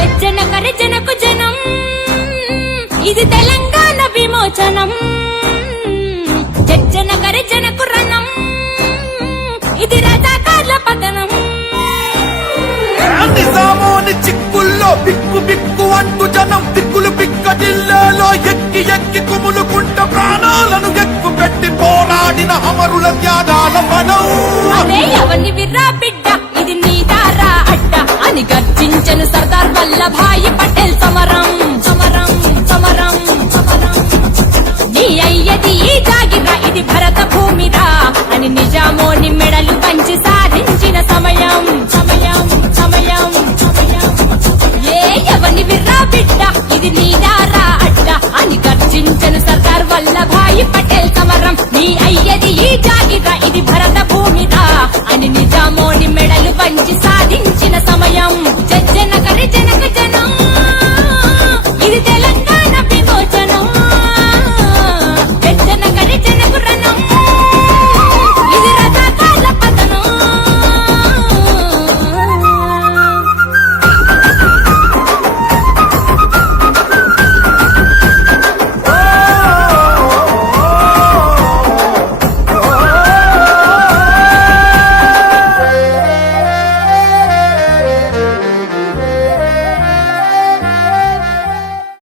జజ్జన గర్జనకు జనం ఇది తెలంగాణ విమోచనం జజ్జన గర్జనకు రణం ఇది రజాకార్ల పతనం నిజామోని చిక్కుల్లో బిక్కు బిక్కు అంటూ జనం దిక్కులు బిక్క జిల్లాలో ఎక్కి ఎక్కి కుములుకుంట ప్రాణాలను ఎక్కు పెట్టి పోరాడిన అమరుల త్యాగాల మనం అదే ఎవని విర్రా బిడ్డ ఇది నీ దారా అడ్డ అని గర్జించను సర్దార్ వల్లభాయి పటేల్ సమరం సమరం సమరం సమరం నీ అయ్యది ఈ జాగిరా ఇది భరత భూమిరా అని నిజామోని మెడలు పంచి సాధించిన సమయం సమయం సమయం సమయం ఏ ఎవని విర్రా బిడ్డ ఇది నీ దారా అడ్డ అని గర్జించను సర్దార్ వల్లభాయి పటేల్ సమరం నీ అయ్యది ఈ జాగిరా ఇది భరత భూమిరా అని నిజామోని మెడలు పంచి సాధించిన సమయం